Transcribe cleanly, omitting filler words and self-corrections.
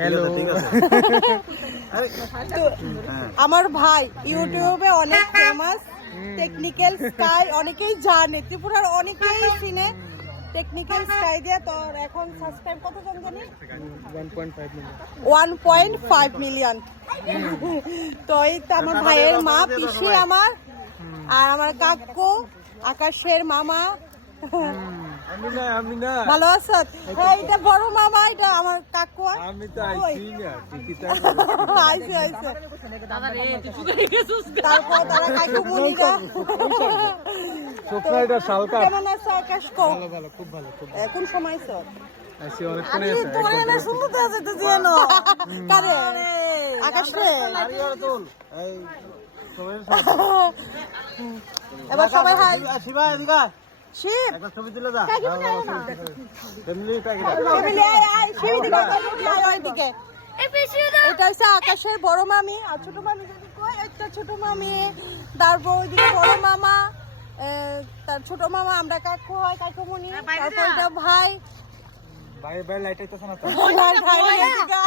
Hello. আমার ভাই ইউটিউবে অনেক ফেমাস, টেকনিক্যাল স্কাই অনেকেই জানে, ত্রিপুরার অনেকেই চিনে টেকনিক্যাল স্কাই দিয়ে। তো এখন সাবস্ক্রাইব কতজন জানি? 1.5 মিলিয়ন। তো এই তো আমার ভাইয়ের মা, পিসি আমার, আর আমার কাকু, আকাশের মামা। ভালো আছো? হ্যাঁ, এটা বড় মামা, এটা আমার কাকু। আমি তো আইছি না, টিকিটা আইছে আইছে। তারপর তারা কাকু মুনিরা। সুপ্রাইডার শালকা। কেমন আছো আকাশ? ভালো ভালো, খুব ভালো, খুব ভালো। কোন সময় আছো? আইছি অনেক আমি করে তোরে না শুনতে আছে তো জানো। কারে? আকাশ রে। এই সবাই এবার সবাই হাই। শিবা এদিকে শিব। একটা ছবি তুলে দাও। Family packet. ফ্যামিলি আয় আয়, শিব দিকে আয় ওইদিকে। এটা হচ্ছে আকাশের বড় মামি, আর ছোট মামি যদি কই, একটা ছোট মামি, তারপর ওইদিকে বড় মামা, তার ছোট মামা, আমরা কাকু হয়, কাকুমণি, তারপর এটা ভাই। ভাই ভাই লাইট আইতাছ না তো? ভাই, ভাই, এদিকে।